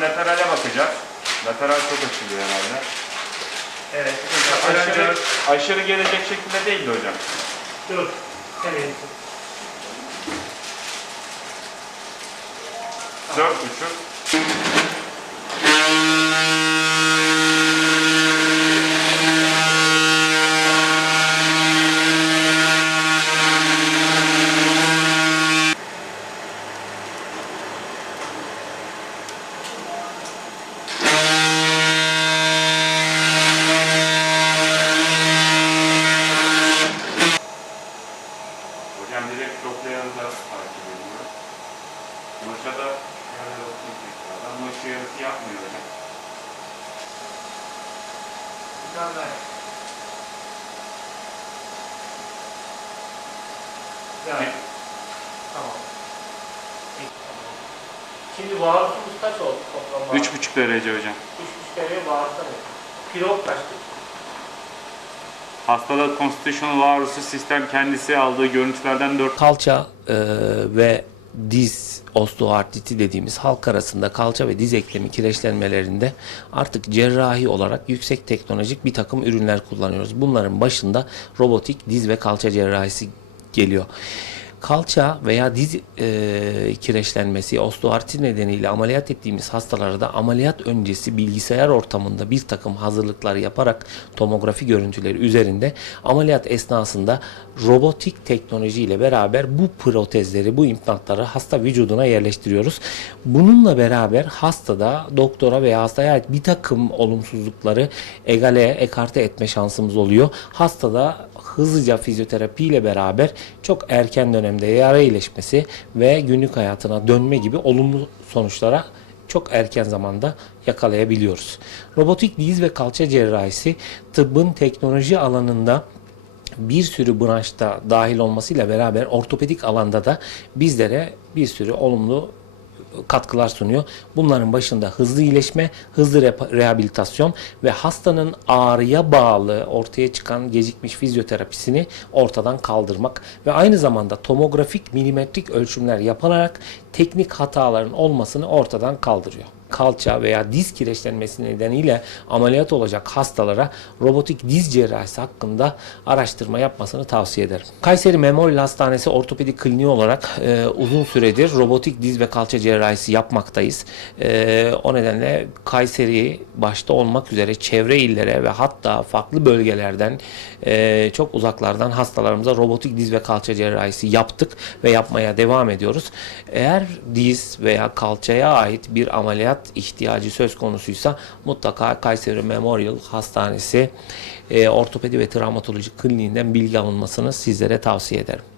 hocam laterale bakacağız. Lateral çok açılıyor herhalde. Evet. Aşırı, aşırı gelecek şekilde değildi hocam. Dur. Evet. Dört buçuk. Da takip ediyor. Maşada böyle dokuz tekrardan. Maşı yarısı yapmıyor hocam. Bir tane daha. Yani. Tamam. Şimdi varusumuz kaç oldu toplam Üç buçuk derece hocam. 3,5 derece varusum. Pilot kaçtı? Hastada constitutional varusu sistem kendisi aldığı görüntülerden 4 kalça e, ve diz osteoartriti dediğimiz halk arasında kalça ve diz eklemi kireçlenmelerinde artık cerrahi olarak yüksek teknolojik bir takım ürünler kullanıyoruz. Bunların başında robotik diz ve kalça cerrahisi geliyor. Kalça veya diz e, kireçlenmesi, osteoartrit nedeniyle ameliyat ettiğimiz hastalarda ameliyat öncesi bilgisayar ortamında bir takım hazırlıklar yaparak tomografi görüntüleri üzerinde ameliyat esnasında robotik teknolojiyle beraber bu protezleri, bu implantları hasta vücuduna yerleştiriyoruz. Bununla beraber hastada doktora veya hastaya ait bir takım olumsuzlukları egale, ekarte etme şansımız oluyor. Hastada hızlıca fizyoterapi ile beraber çok erken dönemde yara iyileşmesi ve günlük hayatına dönme gibi olumlu sonuçlara çok erken zamanda yakalayabiliyoruz. Robotik diz ve kalça cerrahisi tıbbın teknoloji alanında bir sürü branşta dahil olmasıyla beraber ortopedik alanda da bizlere bir sürü olumlu katkılar sunuyor. Bunların başında hızlı iyileşme, hızlı rehabilitasyon ve hastanın ağrıya bağlı ortaya çıkan gecikmiş fizyoterapisini ortadan kaldırmak ve aynı zamanda tomografik milimetrik ölçümler yapılarak teknik hataların olmasını ortadan kaldırıyor. Kalça veya diz kireçlenmesi nedeniyle ameliyat olacak hastalara robotik diz cerrahisi hakkında araştırma yapmasını tavsiye ederim. Kayseri Memorial Hastanesi Ortopedik Kliniği olarak e, uzun süredir robotik diz ve kalça cerrahisi yapmaktayız. E, o nedenle Kayseri başta olmak üzere çevre illere ve hatta farklı bölgelerden e, çok uzaklardan hastalarımıza robotik diz ve kalça cerrahisi yaptık ve yapmaya devam ediyoruz. Eğer diz veya kalçaya ait bir ameliyat ihtiyacı söz konusuysa mutlaka Kayseri Memorial Hastanesi e, Ortopedi ve Travmatoloji Kliniğinden bilgi alınmasını sizlere tavsiye ederim.